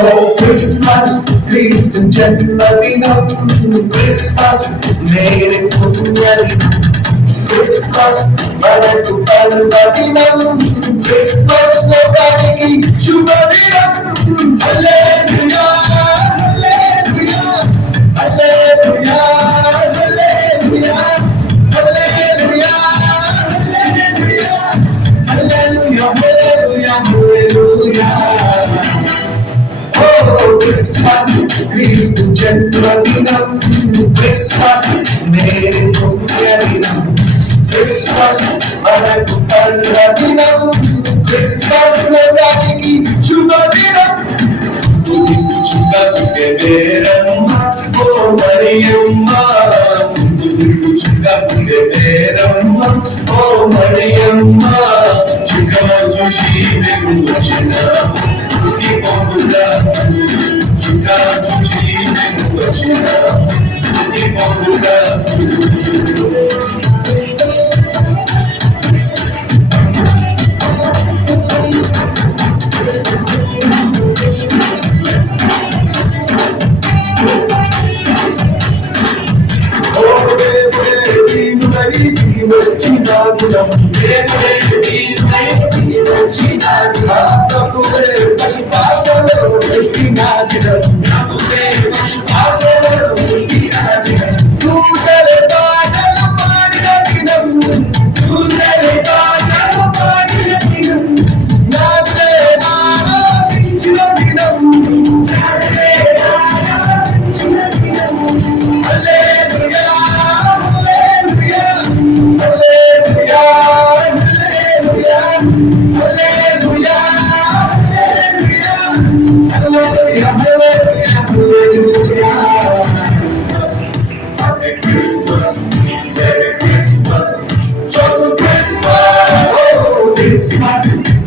Oh, Christmas, Cristo jन्मदिनं, Christmas, मेरे पुण्यदिनं, Christmas, మనకు పర్వదినం, Christmas లోకానికి శుభదినం. హల్లెలూయా, హల్లెలూయా, హల్లెలూయా, హల్లెలూయా, హల్లెలూయా, హల్లెలూయా, హల్లెలూయా, హల్లెలూయా, హల్లెలూయా. Christmas, Cristo jन्मदिनं, Christmas, मेरे पुण्यदिनं, Christmas, మనకు పర్వదినం, Christmas లోకానికి శుభదినం. చుక్కకు బేరమ్మ ఓ మరియమ్మ, చుక్కకు బేరమ్మ ఓ మరియమ్మ, చుక్కము చూసి వచ్చిన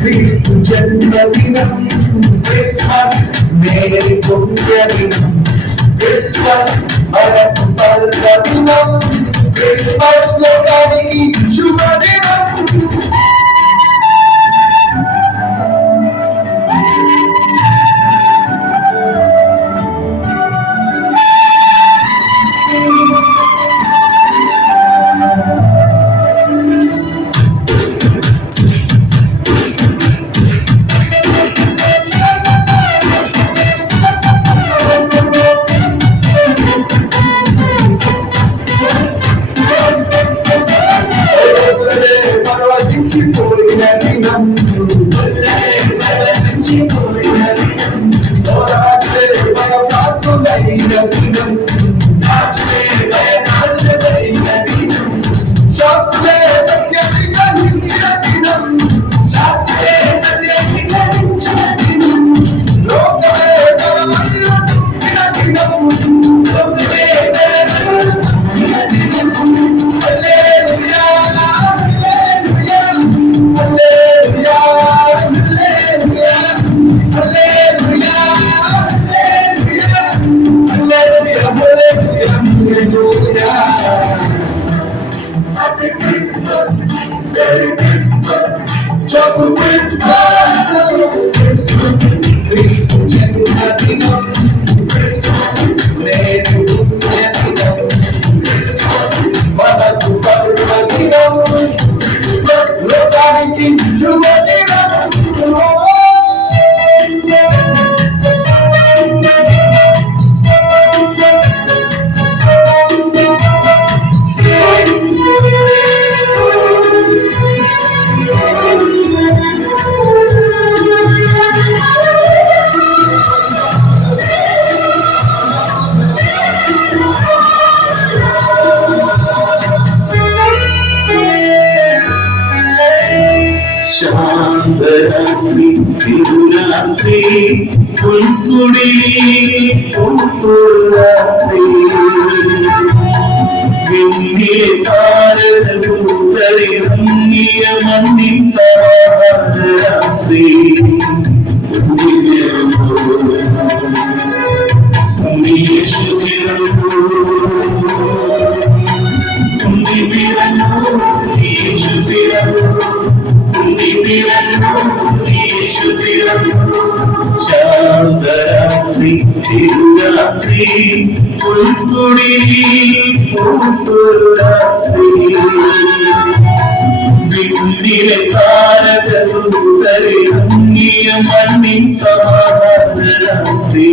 Cristo jन्मदिनं, Christmas, मेरे पुण्यदिनं, Christmas, మనకు పర్వదినం, Christmas లోకానికి శుభదినం. శాంతరాత్రి తిరురాత్రి పుల్పుడి పుల్పురాత్రి విన్నేత மண்ணின் சமாதானத்தை ശാന്തരാത്രി തിരുരാത്രി ഉൾക്കുടിയിൽ പൂത്തൊരുരാത്രി വിണ്ണിലെ താരകരുത്തരിങ്ങിയ മണ്ണിൻ സമാധാന രാത്രി